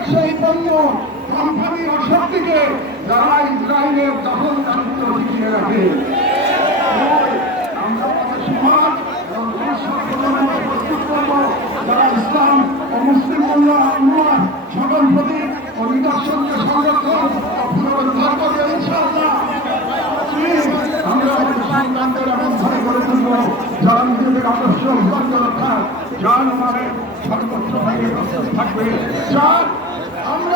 টেকসই পণ্য কোম্পানি ও শক্তিকে যারা ইসরায়েলের দখল দারিদ্র টিকিয়ে রাখে। আমরা আমাদের সমাজ এবং প্রস্তুত করব যারা আমরা আমাদের সন্তানদের এমন ভাবে গড়ে তুলব সর্বোচ্চ থাকবে। যার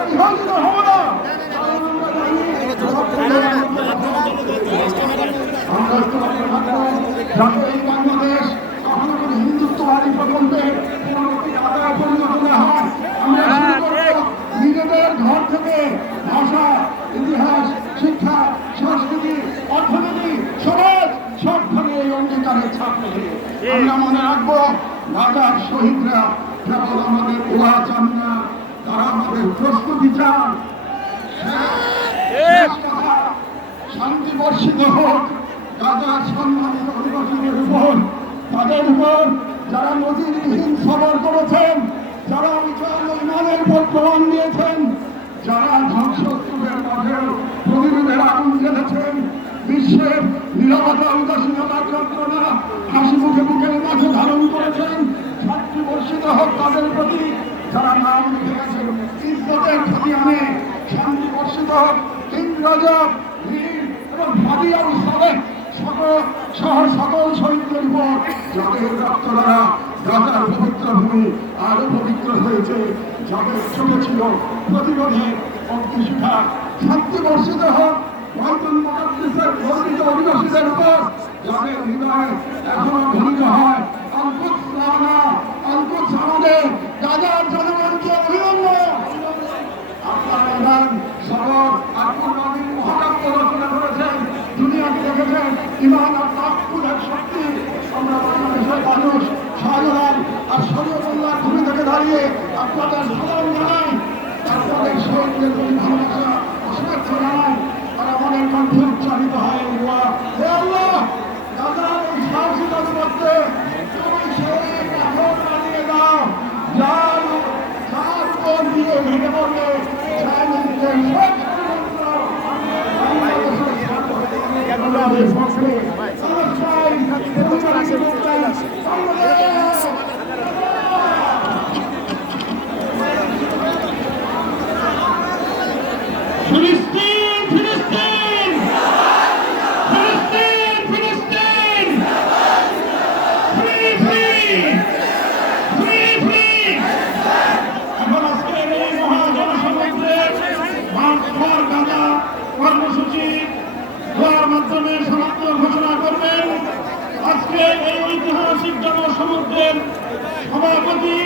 এই থেকে ভাষা, ইতিহাস, শিক্ষা, সংস্কৃতি, অর্থনীতি, সমাজ সবখানে এই অঙ্গীকারের ছাপ রেখে আমরা মনে রাখব রাজার শহীদরা কেবল আমাদের উহা চান না। তারা আমাদের প্রস্তুতি চান। শান্তি বর্ষিত হোক রাজার সম্মানিত অধিবাসীদের উপর তাদের উপর যারা নজিরবিহীন সবর করেছেন যারা অঞ্চল ইমানের উপর প্রমাণ দিয়েছেন যারা ধ্বংসস্তূপের মাঝে প্রতিরোধের আগুন জ্বেলেছেন বিশ্বের নিরাপত্তা উদাসীনতার যন্ত্রণা শান্তি বর্ষিত হোক ইংরাজ বীর এবং সালেহ সকল শহীদদের যাদের রক্ত দ্বারা গাজার পবিত্র ভূমি আরও পবিত্র হয়েছে, যাদের চোখে ছিল প্রতিরোধের অগ্নিশিখা শান্তি বর্ষিত হোক বাইতুল মুকাদ্দাসের গর্বিত অধিবাসীদের উপর যাদের হৃদয় এখনও ঘনিত হয়, অঙ্কুশ জনগণকে অভিনন্দন। আপনাদের সালাম জানাই আপনাদের শহীদদের প্রতি ভালোবাসা শুভেচ্ছা জানাই আর আমাদের কণ্ঠে উচ্চারিত হয় আল্লাহ গাজার এই সাহসী জনপদকে কর্মসূচি দোয়ার মাধ্যমে সমাপ্ত ঘোষণা করবেন। আজকে এই ঐতিহাসিক জনসমুদ্রের সভাপতি,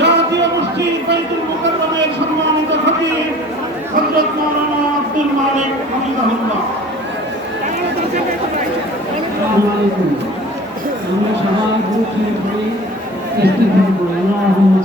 জাতীয় গোষ্ঠী বাইতুল মুকাররমের সম্মানিত খতিব হযরত মাওলানা আব্দুল মালিক হামিদাহুল্লাহ। আমরা সবাই আল্লাহুম্মা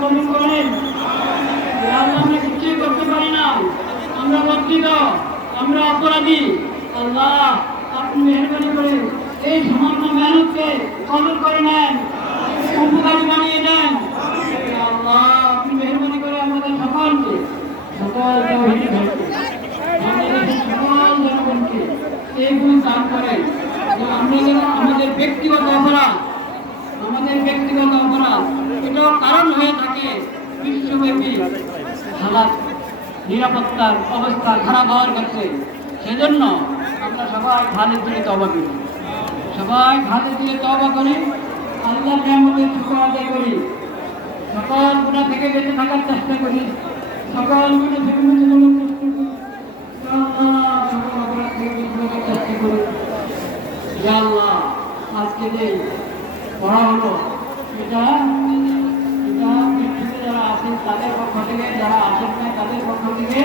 কবুল করেন। আমরা কিছুই করতে পারি না। আমরা লজ্জিত আমরা অপরাধী। আল্লাহ আপনি মেহরবানি করে এই সামান্য মেহনতকে কবুল করে নেন, উপকারী বানিয়ে দেন। আল্লাহ, আপনি মেহরবানি করে আমাদের সকলকে, সকল সকল জনগণকে দান করেন যে আমরা যেন আমাদের ব্যক্তিগত অপরাধ আমাদের ব্যক্তিগত অপরাধ বিশ্বব্যাপী হালাত, নিরাপত্তার অবস্থা খারাপ হওয়ার ক্ষেত্রে। সেজন্য আমরা সবাই খালের দিকে তবা করি। সবাই খালের দিকে তবা করি। আল্লাহ নিয়ামতের শুক্র আদায় করি। সকল গুণা থেকে বেঁচে থাকার চেষ্টা করি। সকল গুণা থেকে বেঁচে থাকার থেকে বেঁচে থাকার চেষ্টা করি আজকে যে পড়া হলো, এটা তাদের পক্ষ থেকে যারা আসেন না তাদের পক্ষ থেকে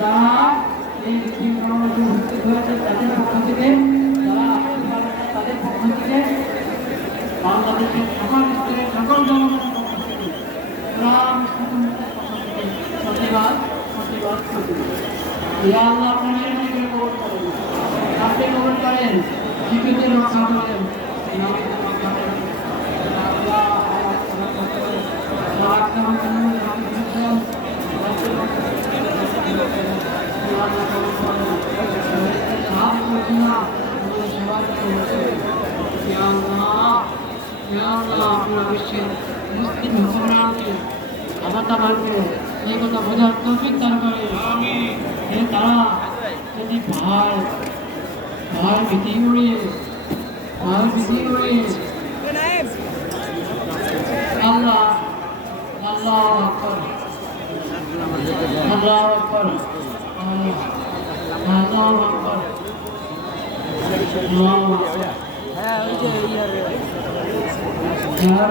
যারা এই জনগোষ্ঠী উপস্থিত হয়েছে, তাদের পক্ষ থেকে যারা তাদের পক্ষ থেকে বাংলাদেশের সকল স্তরের সকল জনগণের পক্ষ থেকে প্রতিবাদ প্রতিবাদ প্রতিবাদ আল্লাহ আপনি মেহরবানি করেন। আপনি করেন রক্ষা রক্ষা করেন আল্লাহ হায়াত রক্ষা করেন সালাত কালাম কালাম রক্ষা করেন রাজ্যের রক্ষা করেন ইয়া আল্লাহ কবুল করেন আমাদের সাহায্য করছেন না আমাদের সেবা করছেন ইয়া আল্লাহ ইয়া আল্লাহ আপনার বিশ্বের মুসলিম আমাকে এই কথা বোঝার তৌফিক দান করে। যে তারা যদি পাহাড় পাহাড় ভীতি উড়িয়ে পাহাড় ভীতি উড়িয়ে আল্লাহ আল্লাহ আল্লাহ আল্লাহ আল্লাহ হ্যাঁ ওই যে ইয়ার